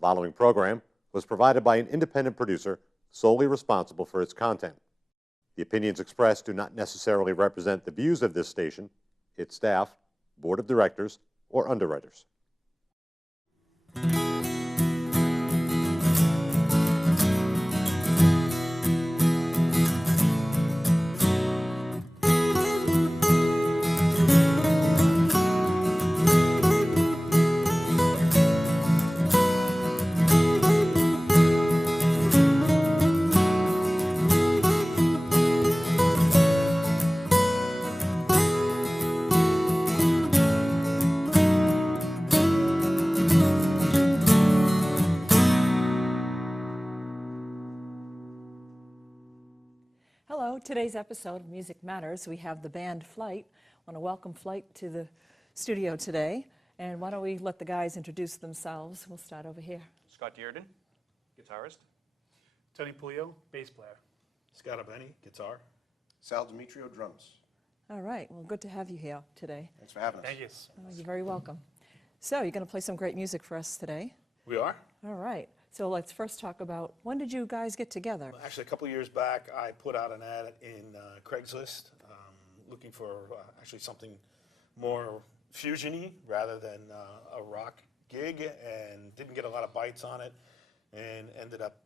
following program was provided by an independent producer solely responsible for its content. The opinions expressed do not necessarily represent the views of this station, its staff, board of directors, or underwriters. Today's episode of Music Matters, we have the band Flight. I want to welcome Flight to the studio today. And why don't we let the guys introduce themselves. We'll start over here. Scott Deardon, guitarist. Tony Puleo, bass player. Scott Abene, guitar. Sal Demetrio, drums. All right. Well, good to have you here today. Thanks for having us. Thank you. You're very welcome. So you're going to play some great music for us today. We are. All right. So let's first talk about, when did you guys get together? Actually, a couple years back, I put out an ad in Craigslist looking for actually something more fusion-y rather than a rock gig, and didn't get a lot of bites on it, and ended up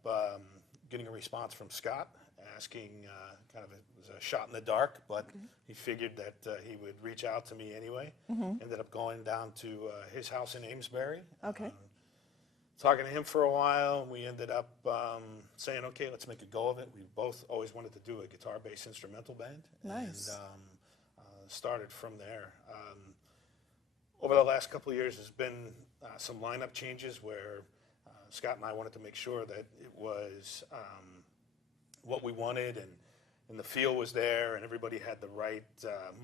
getting a response from Scott asking, kind of it was a shot in the dark, but he figured that he would reach out to me anyway. Ended up going down to his house in Amesbury. Okay. Talking to him for a while, and we ended up saying, okay, let's make a go of it. We both always wanted to do a guitar-based instrumental band. Nice. And started from there. Over the last couple of years, there's been some lineup changes where Scott and I wanted to make sure that it was what we wanted, and the feel was there, and everybody had the right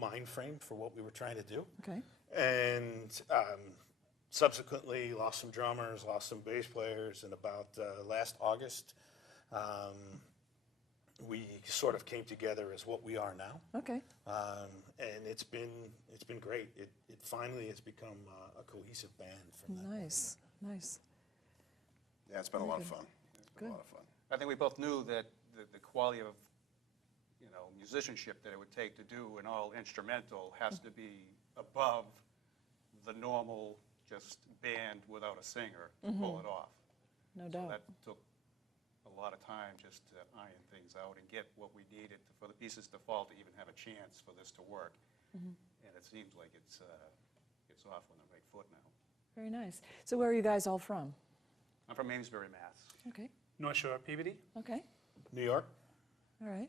mind frame for what we were trying to do. Okay. And subsequently lost some drummers, lost some bass players, and about last August, we sort of came together as what we are now. Okay. And it's been great. It finally has become a cohesive band from that point. Nice. Nice. Yeah, it's been a lot of fun. It's been Good. a lot of fun. I think we both knew that the quality of, musicianship that it would take to do an all instrumental has to be above the normal just band without a singer to pull it off. No So doubt. that took a lot of time just to iron things out and get what we needed for the pieces to fall to even have a chance for this to work. And it seems like it's off on the right foot now. Very nice. So where are you guys all from? I'm from Amesbury, Mass. Okay. North Shore, Peabody. Okay. New York. All right.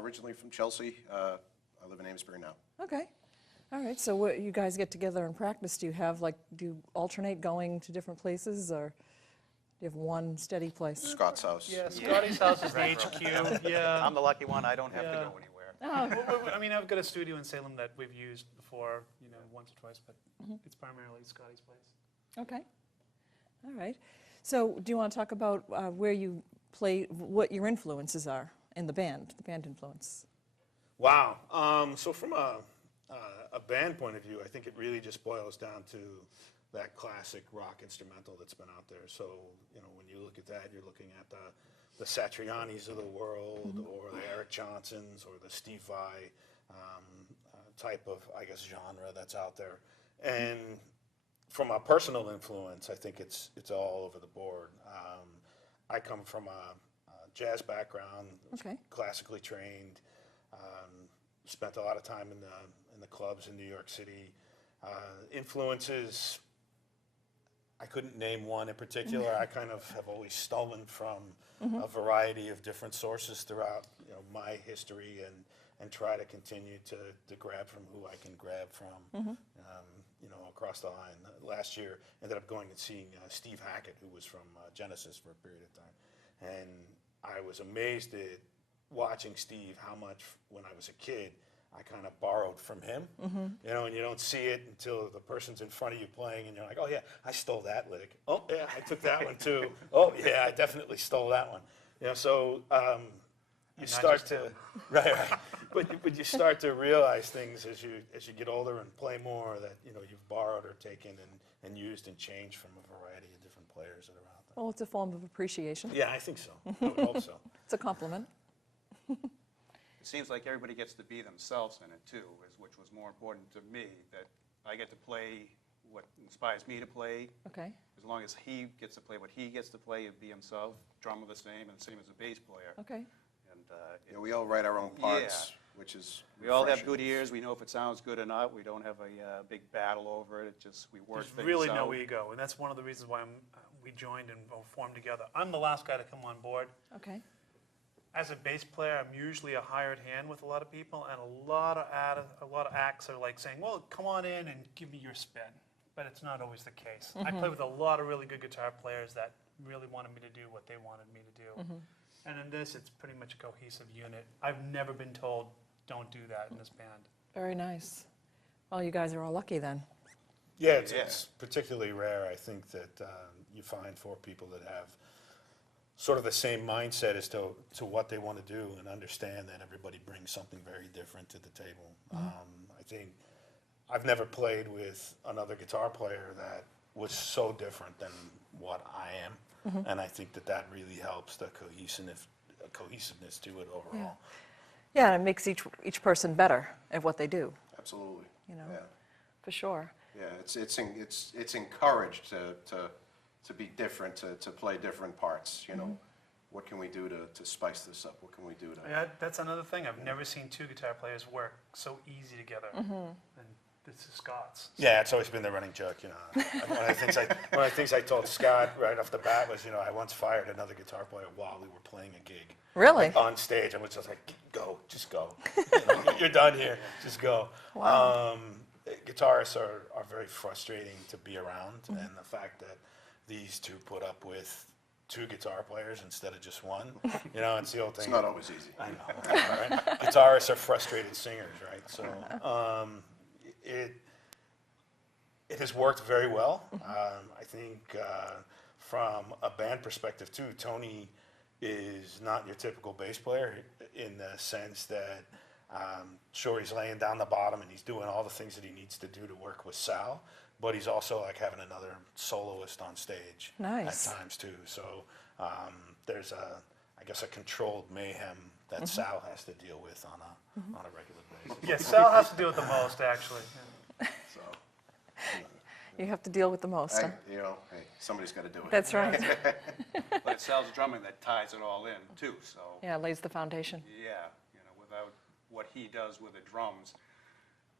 Originally from Chelsea. I live in Amesbury now. Okay. All right. So what, you guys get together and practice. Do you alternate going to different places, or do you have one steady place? Scott's house. Yeah, Scotty's house is the HQ. Yeah. I'm the lucky one. I don't have to Yeah. go anywhere. I mean, I've got a studio in Salem that we've used before, once or twice, but it's primarily Scotty's place. Okay. All right. So do you want to talk about where you play, what your influences are in the band influence? Wow. So from a band point of view, I think it really just boils down to that classic rock instrumental that's been out there. So, when you look at that, you're looking at the Satrianis of the world, or the Eric Johnsons, or the Steve Vai type of, I guess, genre that's out there. And from a personal influence, I think it's all over the board. I come from a jazz background, Okay. classically trained, spent a lot of time in the clubs in New York City. Influences, I couldn't name one in particular. I kind of have always stolen from a variety of different sources throughout my history, and try to continue to grab from who I can grab from, across the line. Last year, ended up going and seeing Steve Hackett, who was from Genesis for a period of time. And I was amazed at watching Steve, how much, when I was a kid, I kind of borrowed from him. And you don't see it until the person's in front of you playing, and you're like, oh yeah, I stole that lick. Oh yeah, I took that one too. Oh yeah, I definitely stole that one. So you start to right, but you start to realize things as you get older and play more that you've borrowed or taken and used and changed from a variety of different players that are out there. Well, it's a form of appreciation. Yeah, I think so. I would hope so. It's a compliment. It seems like everybody gets to be themselves in it too, which was more important to me, that I get to play what inspires me to play. Okay. As long as he gets to play what he gets to play and be himself, drummer the same, and same as a bass player. Okay. And You know, we all write our own parts, which is we all have refreshing. good ears. We know if it sounds good or not. We don't have a big battle over it. It just, we work There's things really out. no ego, and that's one of the reasons why we joined and formed together. I'm the last guy to come on board. Okay. As a bass player, I'm usually a hired hand with a lot of people, and a lot of acts are like saying, well, come on in and give me your spin. But it's not always the case. I play with a lot of really good guitar players that really wanted me to do what they wanted me to do. And in this, it's pretty much a cohesive unit. I've never been told, don't do that in this band. Very nice. Well, you guys are all lucky then. Yeah, it's particularly rare, I think, that you find for people that have sort of the same mindset as to what they want to do and understand that everybody brings something very different to the table. I think I've never played with another guitar player that was so different than what I am, and I think that really helps the cohesiveness to it overall. Yeah, and it makes each person better at what they do, Absolutely. you know, Yeah. for sure. Yeah, it's encouraged to be different, to play different parts, you know. What can we do to spice this up? What can we do to... Yeah, that's another thing. I've never seen two guitar players work so easy together. And this is Scott's. Yeah, it's always been the running joke, you know. One of the things I told Scott right off the bat was, you know, I once fired another guitar player while we were playing a gig. Really? Like, on stage, I was just like, go, just go. You know, you're done here, just go. Wow. Guitarists are very frustrating to be around, and the fact that these two put up with two guitar players instead of just one, you know, it's the old thing. It's not always easy. I know, right? Guitarists are frustrated singers, right? So it has worked very well. I think from a band perspective too, Tony is not your typical bass player in the sense that sure, he's laying down the bottom and he's doing all the things that he needs to do to work with Sal, but he's also like having another soloist on stage Nice. at times too. So there's I guess a controlled mayhem that Sal has to deal with on a regular basis. Yeah, Sal has to deal with the most, actually. So, You have to deal with the most, huh? you know, hey, somebody's got to do it. That's right. But it's Sal's drumming that ties it all in too, so. Yeah, lays the foundation. Yeah, you know, without what he does with the drums,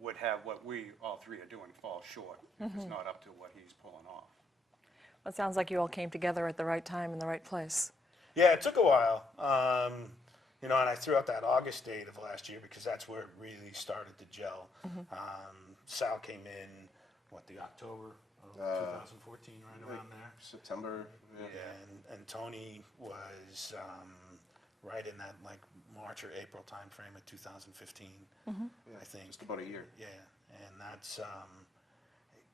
would have what we all three are doing fall short if it's not up to what he's pulling off. Well, it sounds like you all came together at the right time in the right place. Yeah, it took a while. You know, and I threw out that August date of last year because that's where it really started to gel. Sal came in, the October of 2014, right around there. September. Yeah, and Tony was right in that like March or April time frame of 2015, I think. Just about a year. Yeah, and that's,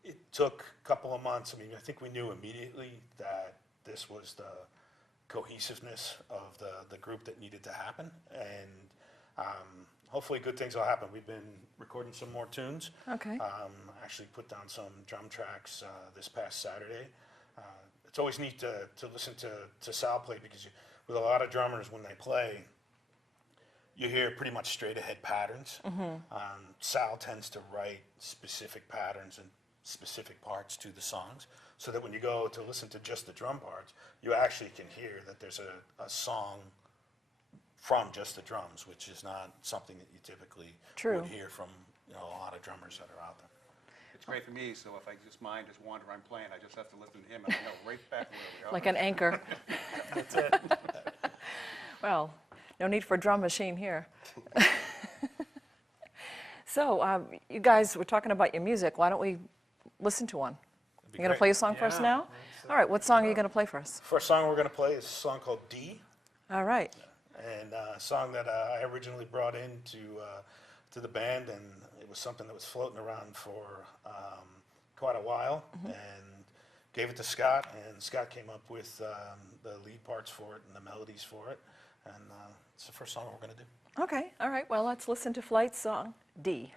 it took a couple of months. I mean, I think we knew immediately that this was the cohesiveness of the group that needed to happen, and hopefully good things will happen. We've been recording some more tunes. Okay. Actually put down some drum tracks this past Saturday. It's always neat to listen to Sal play because with a lot of drummers, when they play, you hear pretty much straight ahead patterns. Sal tends to write specific patterns and specific parts to the songs, so that when you go to listen to just the drum parts, you actually can hear that there's a song from just the drums, which is not something that you typically would hear from a lot of drummers that are out there. It's great for me, so if I just mind just wander, I'm playing, I just have to listen to him and I know right back where we are. Like an anchor. That's it. Well, no need for a drum machine here. So, you guys were talking about your music. Why don't we listen to one? You going to play a song for us Yeah, now? All right, what song are you going to play for us? First song we're going to play is a song called D, All right. and a song that I originally brought into to the band, and it was something that was floating around for quite a while, and gave it to Scott, and Scott came up with the lead parts for it and the melodies for it, and it's the first song we're going to do. Okay, all right. Well, let's listen to Flight's song, D.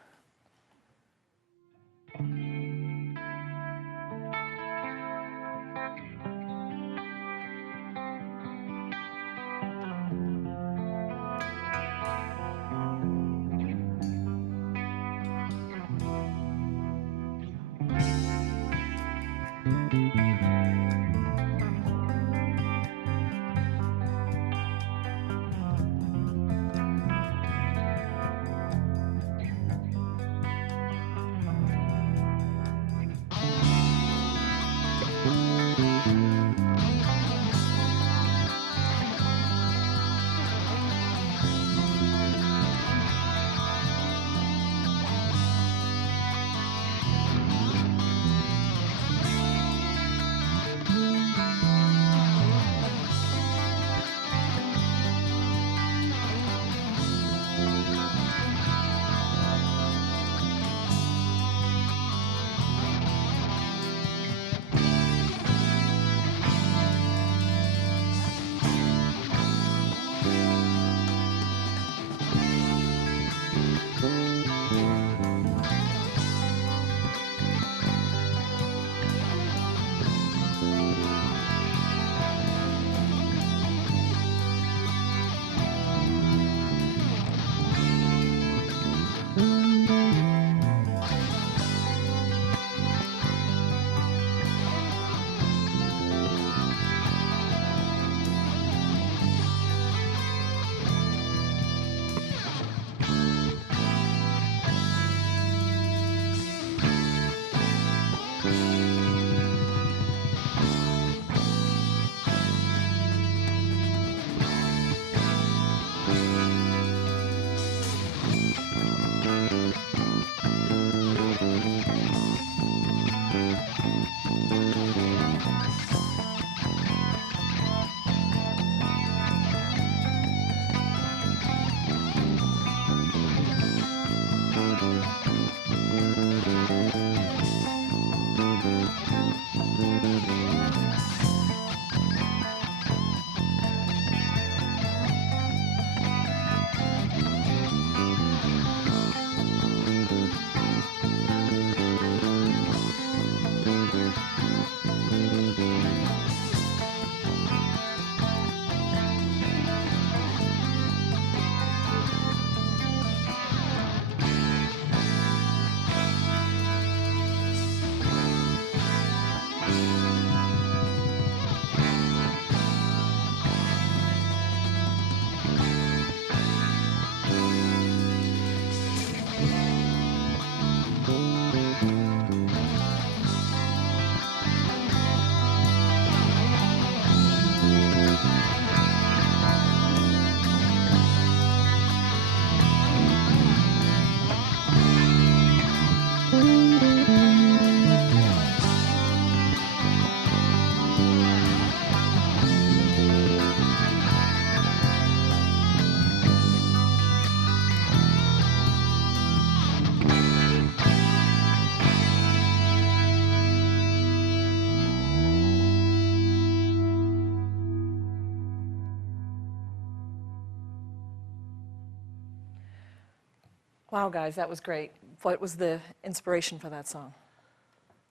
Wow, guys, that was great. What was the inspiration for that song?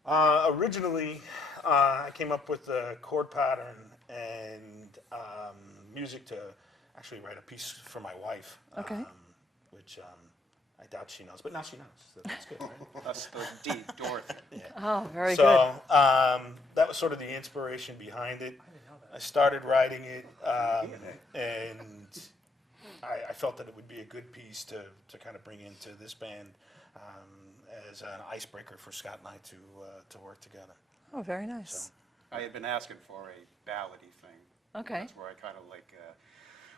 Originally, I came up with the chord pattern and music to actually write a piece for my wife. Okay. Which I doubt she knows, but now she knows. So that's good, right? That's the D, Dorothy. Oh, very good. So that was sort of the inspiration behind it. I started writing it, and I felt that it would be a good piece to kind of bring into this band as an icebreaker for Scott and I to work together. Oh, very nice. I had been asking for a ballady thing. Okay. That's where I kind of like,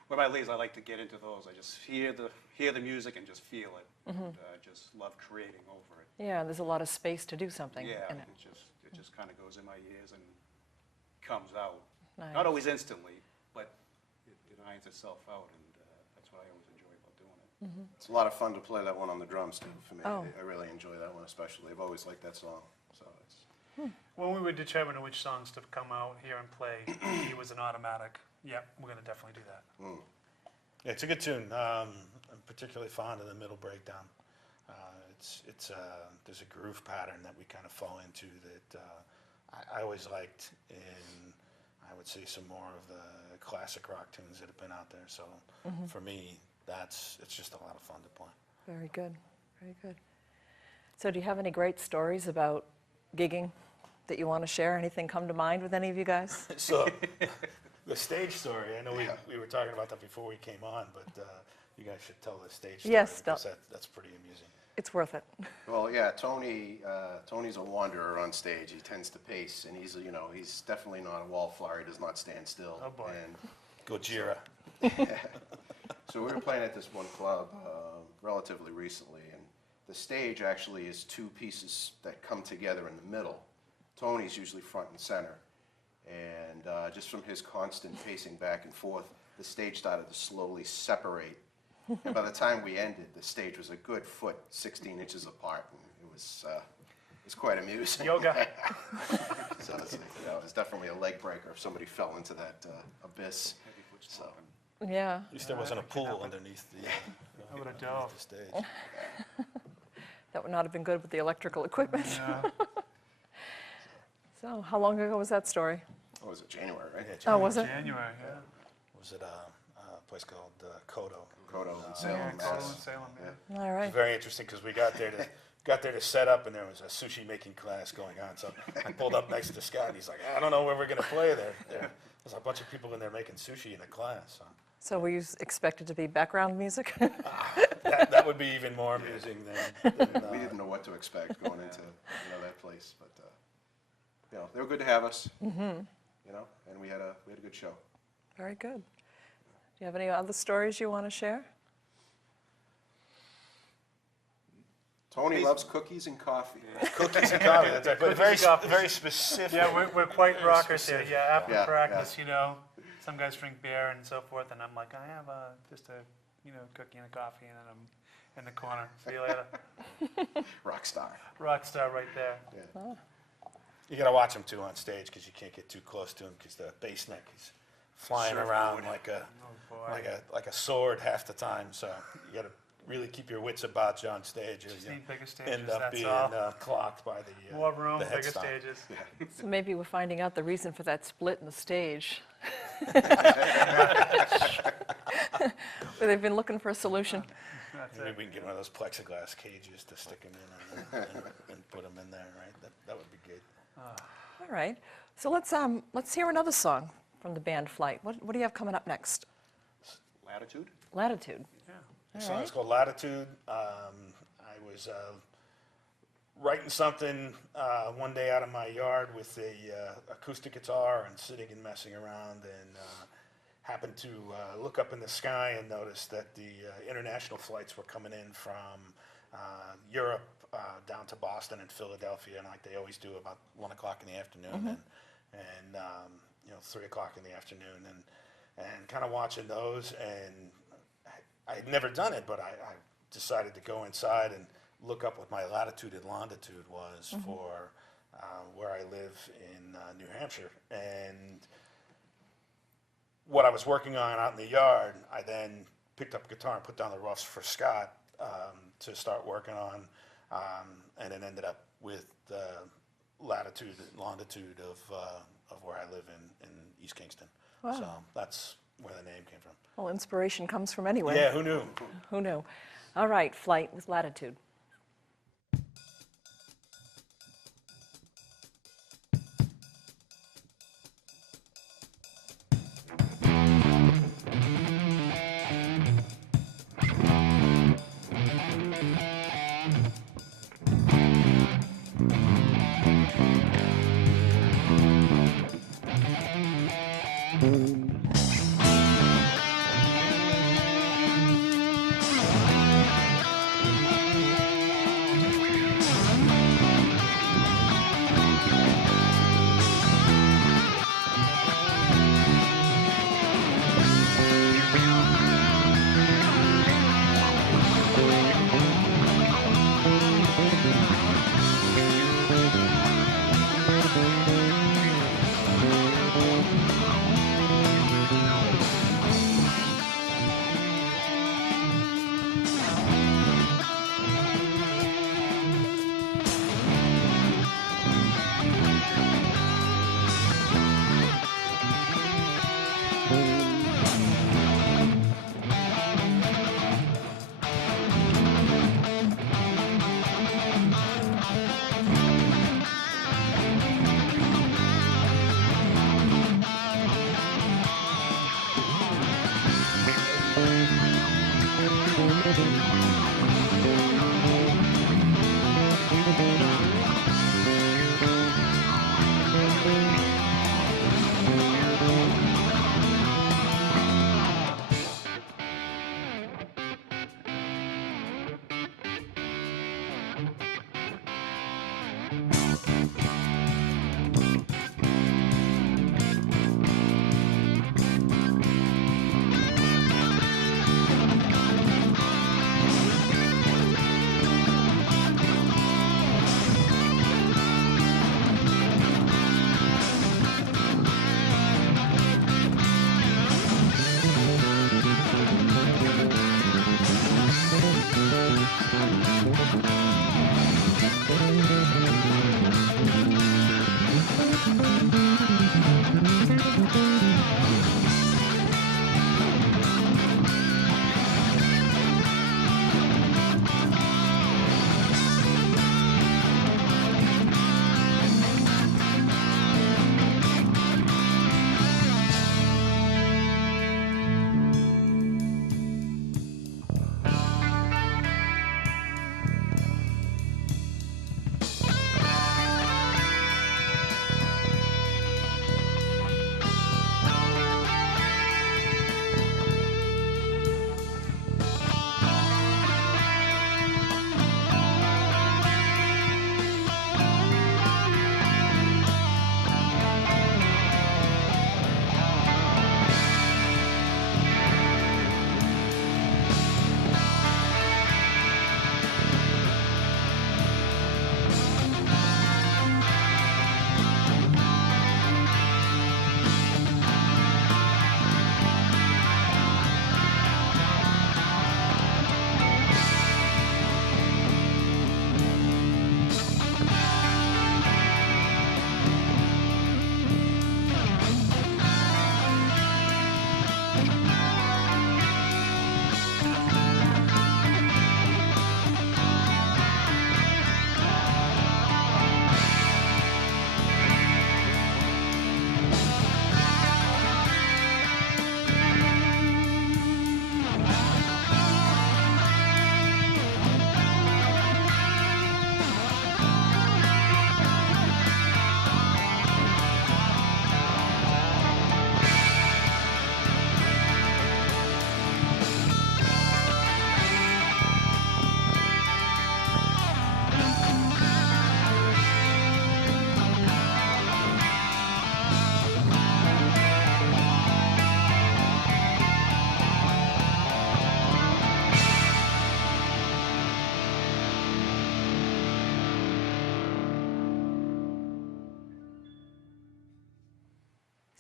where my leads, I like to get into those. I just hear the music and just feel it. And just love creating over it. Yeah, there's a lot of space to do something Yeah, in it. it just kind of goes in my ears and comes out. Nice. Not always instantly, but it irons itself out, and that's what I always enjoy about doing it. It's a lot of fun to play that one on the drums too, for me. Oh. I really enjoy that one especially. I've always liked that song, so it's. When we were determining which songs to come out here and play, it was an automatic. Yep, we're going to definitely do that. Yeah, it's a good tune. I'm particularly fond of the middle breakdown. There's a groove pattern that we kind of fall into that I always liked, and I would say some more of the classic rock tunes that have been out there. So for me, it's just a lot of fun to play. Very good, very good. So do you have any great stories about gigging that you want to share? Anything come to mind with any of you guys? So, the stage story, I know we were talking about that before we came on, but you guys should tell the stage story. Yes, because that's pretty amusing. It's worth it. Well, yeah, Tony's a wanderer on stage. He tends to pace, and he's definitely not a wallflower. He does not stand still. Oh, boy. And Gojira. so we were playing at this one club relatively recently, and the stage actually is two pieces that come together in the middle. Tony's usually front and center, and just from his constant pacing back and forth, the stage started to slowly separate. And by the time we ended, the stage was a good foot, 16 inches apart, and it was quite amusing. Yoga. So it was definitely a leg breaker if somebody fell into that abyss. So, Yeah. At least there wasn't a pool underneath the, I would have underneath dove. the stage. That would not have been good with the electrical equipment. Yeah. So how long ago was that story? what was it, January, right? Yeah, Oh, was it? January, yeah. Was it a place called Kodo? Kodo in Yeah, Salem, Colin Mass. and Salem, yeah. All It right. was very interesting because we got there to set up, and there was a sushi making class going on. So I pulled up next to Scott, and he's like, I don't know where we're going to play there. There's a bunch of people in there making sushi in a class. So So were you expected to be background music? that would be even more amusing than We didn't know what to expect going into that place, but they were good to have us. And we had a good show. Very good. Do you have any other stories you want to share? Tony loves cookies and coffee. cookies and coffee. That's right. But very, Cookies and coffee. very specific. Yeah, we're quite rockers here. Yeah, after Yeah, practice, some guys drink beer and so forth, and I'm like, I have just a cookie and a coffee, and then I'm in the corner. See you later. Rock star. Rock star right there. Yeah. You got to watch him too on stage because you can't get too close to him because the bass neck is flying around like a Oh, boy. like a sword half the time. So you got to really keep your wits about you on stage, or Just you need bigger stages, end up that's being all. clocked by the More room, the bigger headstock. stages. So maybe we're finding out the reason for that split in the stage. Where they've been looking for a solution. That's Maybe it. we can get one of those plexiglass cages to stick them in and put them in there, right? That would be good. All right. So let's hear another song from the band Flight. What do you have coming up next? Latitude? Latitude. The song is called Latitude. I was writing something one day out of my yard with a acoustic guitar and sitting and messing around, and happened to look up in the sky and notice that the international flights were coming in from Europe down to Boston and Philadelphia, and like they always do, about 1 o'clock in the afternoon and 3 o'clock in the afternoon, and kind of watching those. And I had never done it, but I decided to go inside and look up what my latitude and longitude was for where I live in New Hampshire. And what I was working on out in the yard, I then picked up a guitar and put down the roughs for Scott to start working on, and it ended up with the latitude and longitude of where I live in East Kingston. Wow. So that's where the name came from. Well, inspiration comes from anywhere. Yeah, who knew? Who knew? All right, Flight with Latitude.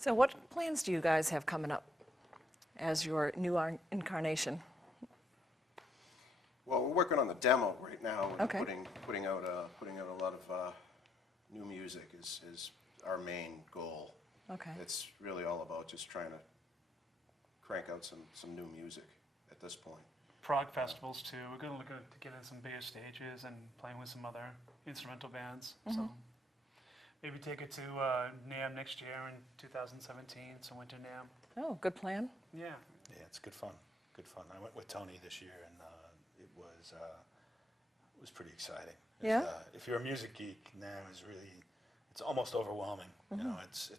So what plans do you guys have coming up as your new incarnation? Well, we're working on the demo right now. We're Okay. putting out a lot of new music is our main goal. Okay. It's really all about just trying to crank out some new music at this point. Prog festivals too. We're going to look to get in some bigger stages and playing with some other instrumental bands. So maybe take it to NAMM next year in 2017, so Winter NAMM. Oh, good plan. Yeah. Yeah, it's good fun. Good fun. I went with Tony this year, and it was pretty exciting. Yeah? If you're a music geek, NAMM is really, it's almost overwhelming. You know, it's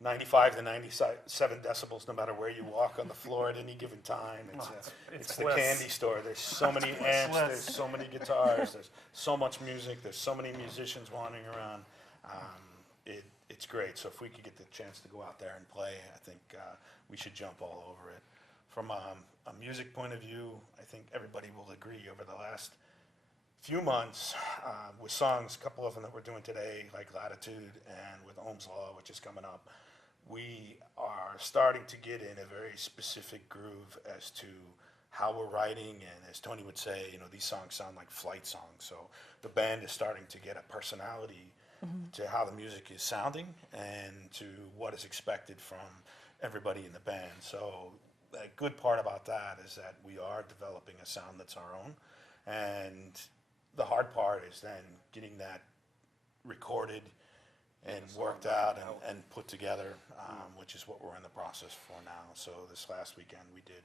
95 to 97 decibels no matter where you walk on the floor at any given time. It's the bliss. candy store. There's so many amps, there's so many guitars, there's so much music, there's so many musicians wandering around. It's great. So if we could get the chance to go out there and play, I think we should jump all over it. From a music point of view, I think everybody will agree over the last few months with songs, a couple of them that we're doing today, like Latitude and with Ohm's Law, which is coming up, we are starting to get in a very specific groove as to how we're writing, and as Tony would say, you know, these songs sound like flight songs. So the band is starting to get a personality to how the music is sounding and to what is expected from everybody in the band. So a good part about that is that we are developing a sound that's our own, and the hard part is then getting that recorded and worked out and put together, which is what we're in the process for now. So this last weekend we did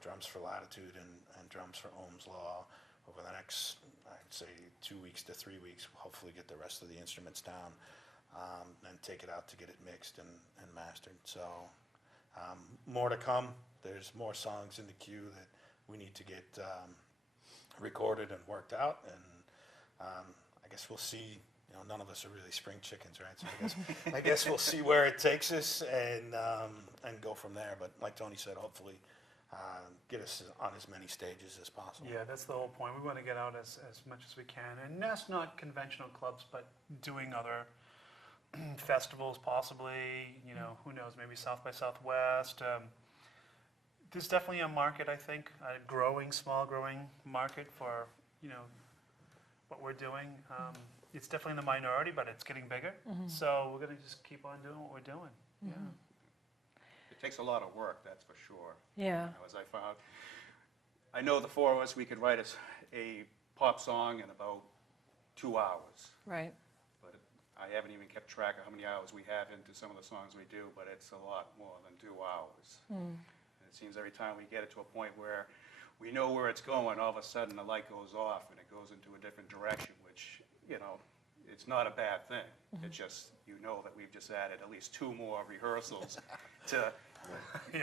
drums for Latitude and drums for Ohm's Law. Over the next, I'd say, 2 weeks to 3 weeks, we'll hopefully get the rest of the instruments down and take it out to get it mixed and mastered. So more to come. There's more songs in the queue that we need to get recorded and worked out, and I guess we'll see. You know, none of us are really spring chickens, right? So I guess we'll see where it takes us and go from there. But like Tony said, hopefully get us on as many stages as possible. Yeah, that's the whole point. We want to get out as much as we can, and that's not conventional clubs, but doing other festivals, possibly. You know, who knows? Maybe South by Southwest. There's definitely a market, I think, a small growing market for what we're doing. It's definitely in the minority, but it's getting bigger. So we're going to just keep on doing what we're doing. Yeah. It takes a lot of work, that's for sure. Yeah. As I found, I know the four of us, we could write a pop song in about 2 hours. Right. But I haven't even kept track of how many hours we have into some of the songs we do, but it's a lot more than 2 hours. And it seems every time we get it to a point where we know where it's going, all of a sudden the light goes off and it goes into a different direction, which, it's not a bad thing. It's just, that we've just added at least 2 more rehearsals to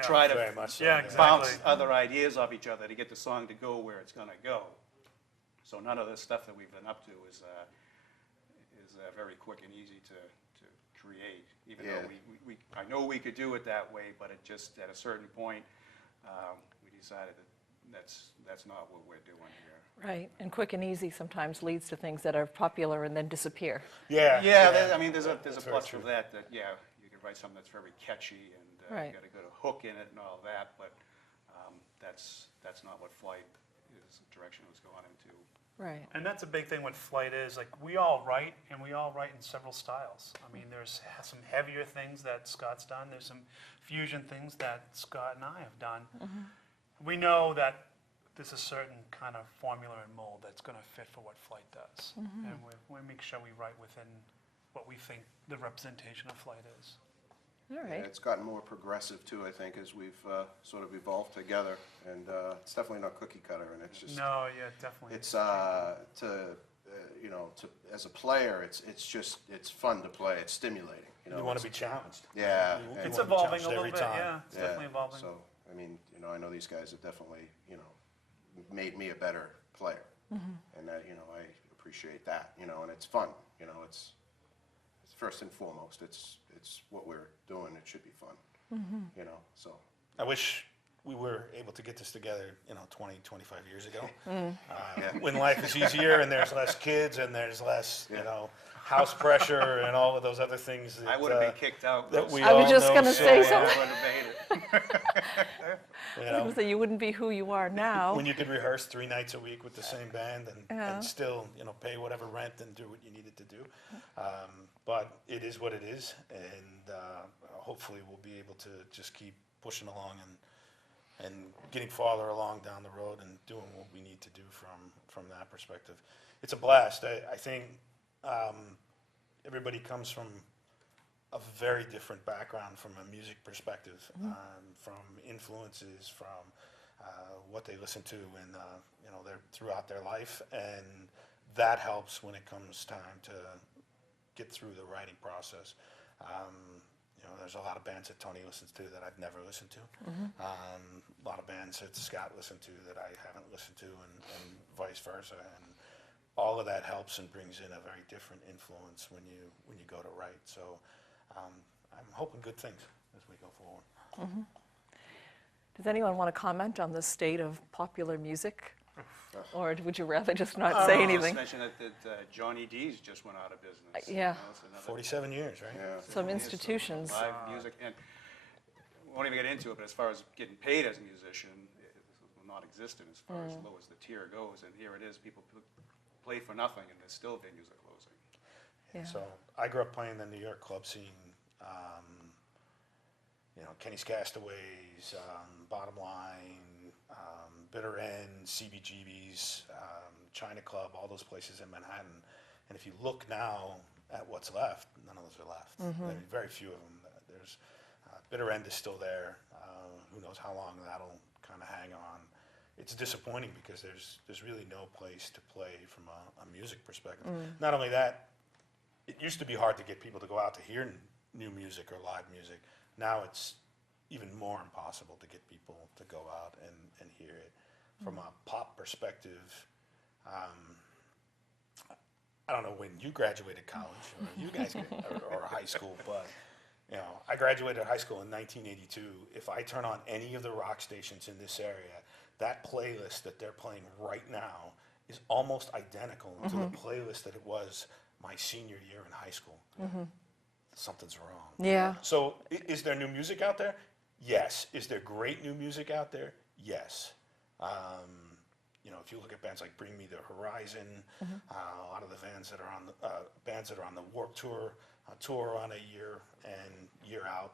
try to Very much so. bounce other ideas off each other to get the song to go where it's going to go. So none of this stuff that we've been up to is very quick and easy to create. Even though I know we could do it that way, but it just at a certain point we decided that that's not what we're doing here. Right. And quick and easy sometimes leads to things that are popular and then disappear. Yeah. I mean, there's a plus for that. You could write something that's very catchy and Right. you got a good hook in it and all that, but that's not what Flight is. Direction it was going into. Right. And that's a big thing with Flight is, like, we all write, and we all write in several styles. I mean, there's some heavier things that Scott's done. There's some fusion things that Scott and I have done. We know that there's a certain kind of formula and mold that's going to fit for what Flight does. And we make sure we write within what we think the representation of Flight is. All Yeah, right. it's gotten more progressive too, I think, as we've sort of evolved together, and it's definitely not cookie cutter, and it's just No, yeah, definitely. it's as a player, it's fun to play. It's stimulating. You want to be challenged. Yeah, You and- wanna It's be evolving challenged a little every bit, time. yeah. It's definitely evolving. So, I mean, I know these guys have definitely, made me a better player, and that, I appreciate that, and it's fun, it's first and foremost, it's what we're doing. It should be fun, so. I wish we were able to get this together, 20, 25 years ago. When life is easier and there's less kids and there's less, house pressure and all of those other things. That, I would have been kicked out. that we I was all just know gonna so say well, something. I would have made it. you I know. was gonna say you wouldn't be who you are now. When you could rehearse 3 nights a week with the same band Yeah. and still, pay whatever rent and do what you needed to do. But it is what it is, and hopefully we'll be able to just keep pushing along and getting farther along down the road and doing what we need to do from that perspective. It's a blast. I think everybody comes from a very different background from a music perspective, from influences, from what they listen to and throughout their life, and that helps when it comes time to get through the writing process. There's a lot of bands that Tony listens to that I've never listened to. A lot of bands that Scott listened to that I haven't listened to, and vice versa. And all of that helps and brings in a very different influence when you go to write. So I'm hoping good things as we go forward. Does anyone want to comment on the state of popular music? Or would you rather just not say anything? Just mention that Johnny D's just went out of business. Yeah. It's another 47 years, right? Yeah. Some 10 years, institutions. Live music, and we won't even get into it, but as far as getting paid as a musician, it's non-existent as far as low as the tier goes. And here it is, people play for nothing, and there's still venues are closing. Yeah. So I grew up playing the New York club scene. Kenny's Castaways, Bottom Line, Bitter End, CBGB's, China Club, all those places in Manhattan. And if you look now at what's left, none of those are left. I mean, very few of them. There's Bitter End is still there. Who knows how long that'll kind of hang on. It's disappointing because there's really no place to play from a music perspective. Not only that, it used to be hard to get people to go out to hear new music or live music. Now it's even more impossible to get people to go out and hear it. From a pop perspective, I don't know when you graduated college or you guys or high school, but you know, I graduated high school in 1982. If I turn on any of the rock stations in this area, that playlist that they're playing right now is almost identical to the playlist that it was my senior year in high school. Something's wrong. Yeah. So is there new music out there? Yes. Is there great new music out there? Yes. You know, if you look at bands like Bring Me the Horizon, a lot of the bands that are on the Warped Tour, tour on a year and year out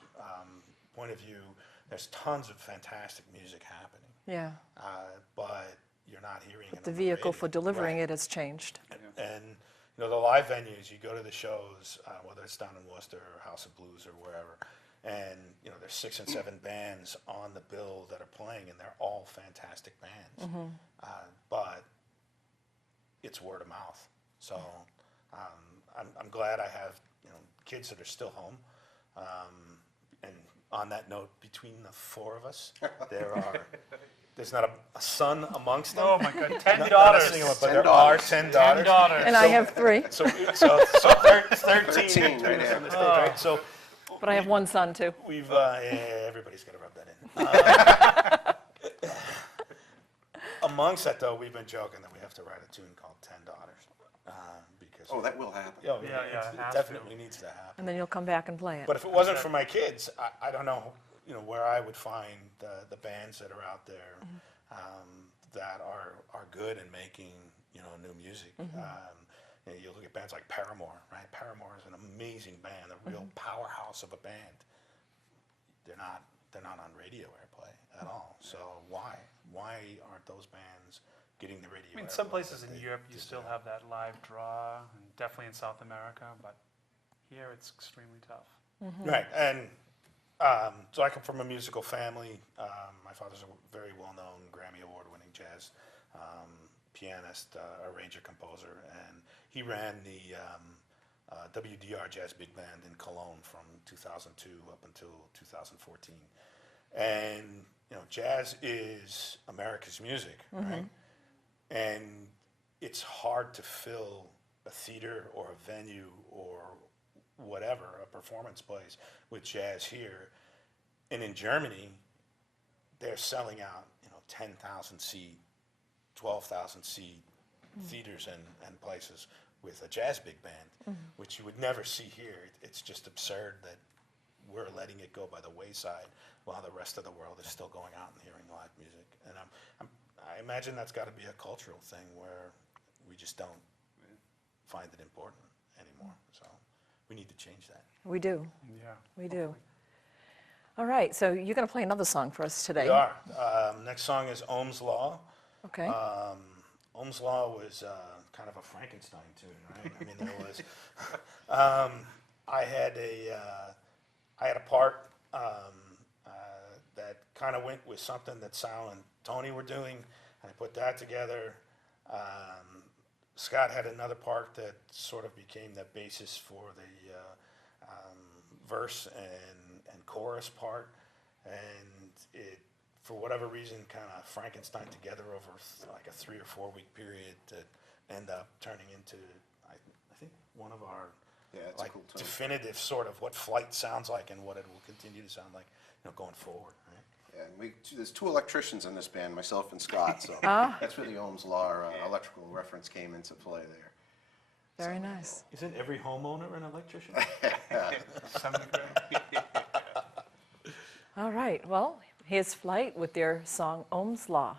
point of view, there's tons of fantastic music happening. Yeah. But you're not hearing it. The on vehicle radio. for delivering Right. it has changed. And you know, the live venues, you go to the shows, whether it's down in Worcester or House of Blues or wherever, and you know, there's 6 and 7 bands on the bill that are playing, and they're all fantastic bands. But it's word of mouth. So I'm glad I have, you know, kids that are still home. And on that note, between the 4 of us, there's not a son amongst them. Oh my God, 10 Not a daughters. single one, but 10 there daughters. are 10 10 daughters. daughters. And I have 3, So 13 13 right on the now. stage, right? So but I have 1 son too. we've, everybody's got to rub that in. Amongst that, though, we've been joking that we have to write a tune called 10 Daughters. Because Oh, that will happen. yeah, Yeah, it it has definitely needs to happen. And then you'll come back and play it. But if it wasn't for my kids, I don't know, you know, where I would find the bands that are out there that are good in making, you know, new music. You know, you look at bands like Paramore, right? Paramore is an amazing band, a real powerhouse of a band. They're not on radio airplay at all. So why aren't those bands getting the radio? I mean, some airplay places that in they Europe you still deserve? have that live draw, and definitely in South America, but here it's extremely tough. Right, and so I come from a musical family. My father's a very well-known Grammy Award-winning jazz pianist, arranger, composer, and he ran the WDR Jazz Big Band in Cologne from 2002 up until 2014. And you know, jazz is America's music, right? And it's hard to fill a theater or a venue or whatever, a performance place with jazz here. And in Germany, they're selling out, you know, 10,000 seat, 12,000 seat theaters and places with a jazz big band, which you would never see here. It's just absurd that we're letting it go by the wayside while the rest of the world is still going out and hearing live music. And I imagine that's got to be a cultural thing where we just don't find it important anymore. So we need to change that. We do. Yeah. We do. All right, so you're going to play another song for us today. We are. Next song is Ohm's Law. Okay. Ohm's Law was kind of a Frankenstein tune, right? I mean, there was. I had a part that kind of went with something that Sal and Tony were doing, and I put that together. Scott had another part that sort of became the basis for the verse and chorus part, and it, for whatever reason, kind of Frankenstein together over like a 3 or 4 week period to end up turning into, I think, one of our it's like a cool tune. definitive sort of what Flight sounds like and what it will continue to sound like, you know, going forward. Right? Yeah, there's 2 electricians in this band, myself and Scott, so that's where the Ohm's Law electrical reference came into play there. Very nice. Isn't every homeowner an electrician? Some degree. All right, well, here's Flight with their song Ohm's Law.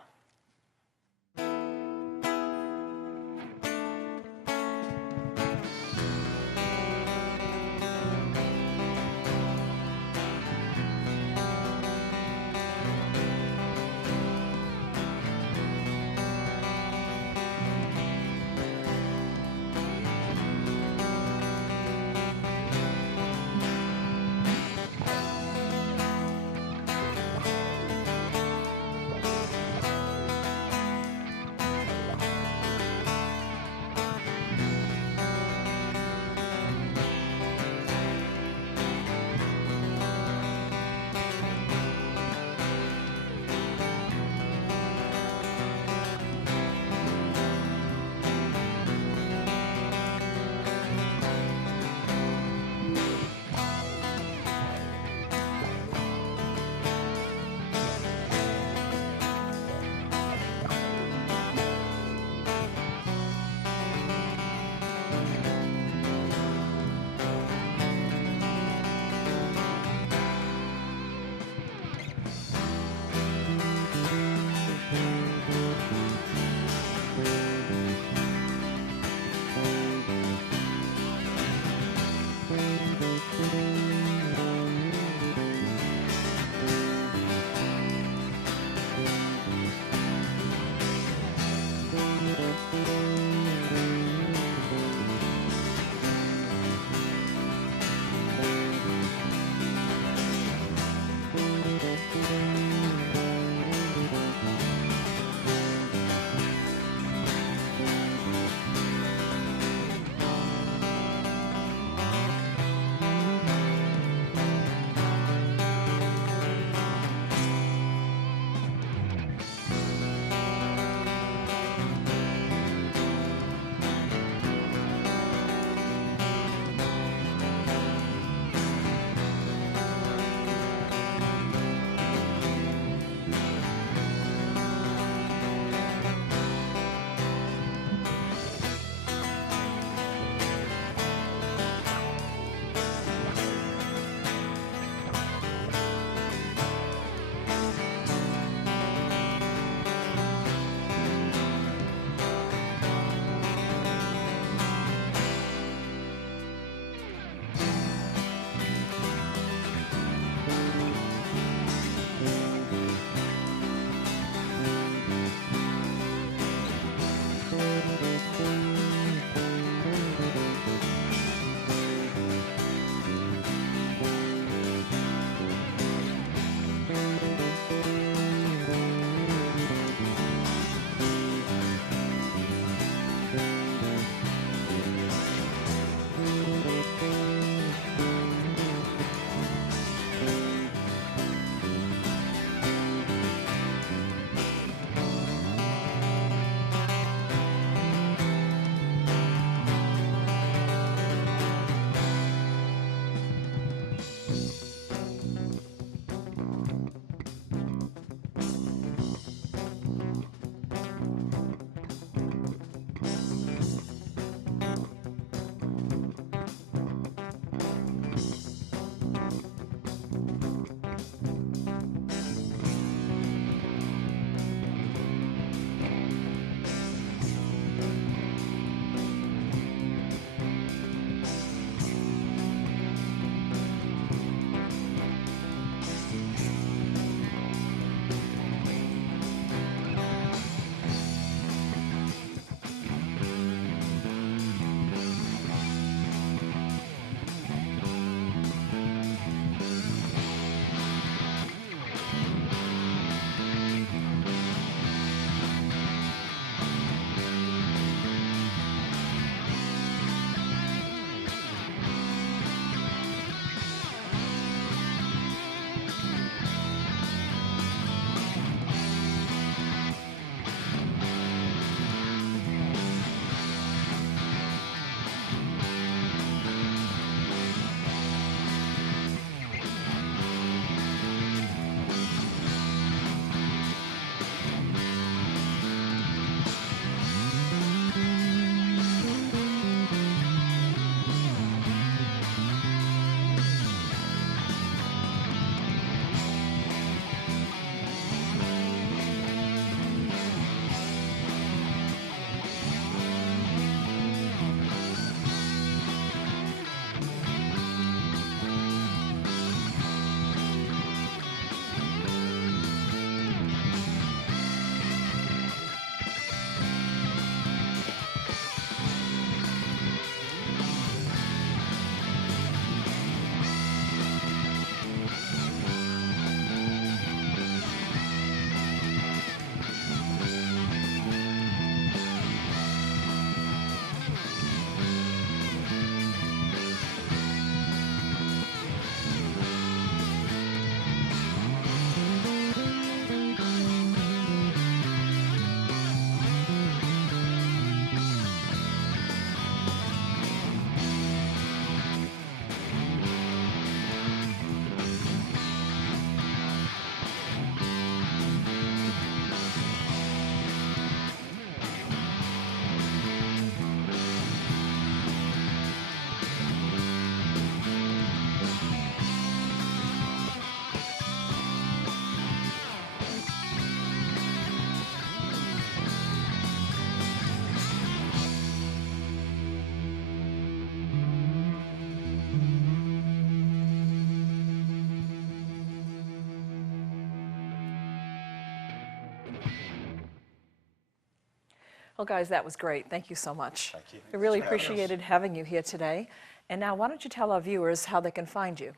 Well, guys, that was great. Thank you so much. Thank you. I really Thanks for having us. appreciated having you here today. And now, why don't you tell our viewers how they can find you?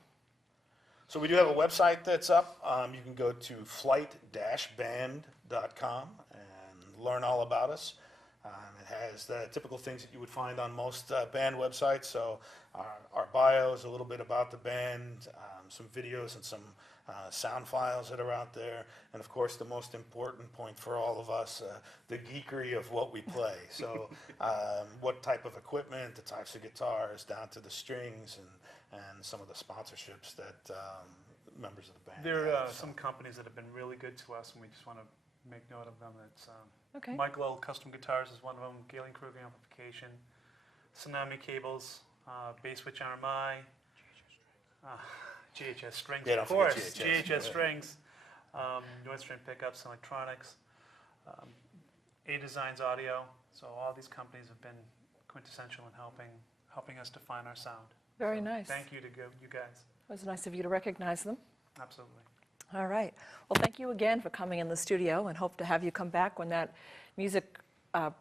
So we do have a website that's up. You can go to flight-band.com and learn all about us. It has the typical things that you would find on most band websites. So our bios, a little bit about the band, some videos and some sound files that are out there. And of course, the most important point for all of us, the geekery of what we play. So what type of equipment, the types of guitars, down to the strings, and some of the sponsorships that members of the band There are have. some companies that have been really good to us, and we just want to make note of them. It's Okay. Michael L. Custom Guitars is one of them, Galen Krug Amplification, Tsunami Cables, Bass Switch RMI, GHS Strings, Yeah, of don't forget course, GHS. GHS Strings, Nordstrom Pickups, Electronics, A Designs Audio. So all these companies have been quintessential in helping us define our sound. Very So nice. Thank you to you guys. It was nice of you to recognize them. Absolutely. All right. Well, thank you again for coming in the studio, and hope to have you come back when that music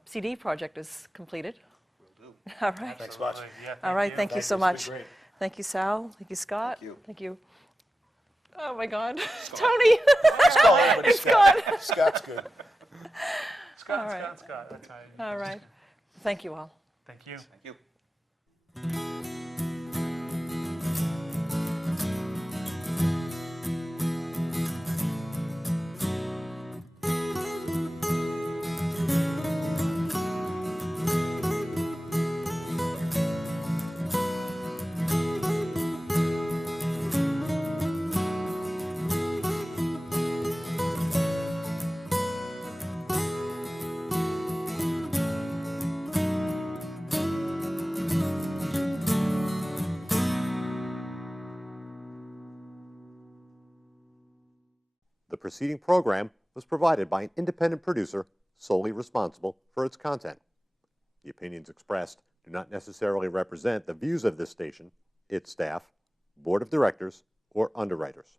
CD project is completed. Will do. All right. Thanks much. Absolutely. Yeah, All right. Thank you so It's been much. great. Thank you, Sal. Thank you, Scott. Thank you. Thank you. Oh my God, Tony. Scott, It's Scott. Scott's good. Scott, All right. Scott. That's how you All right. Thank you all. Thank you. Thank you. The preceding program was provided by an independent producer solely responsible for its content. The opinions expressed do not necessarily represent the views of this station, its staff, board of directors, or underwriters.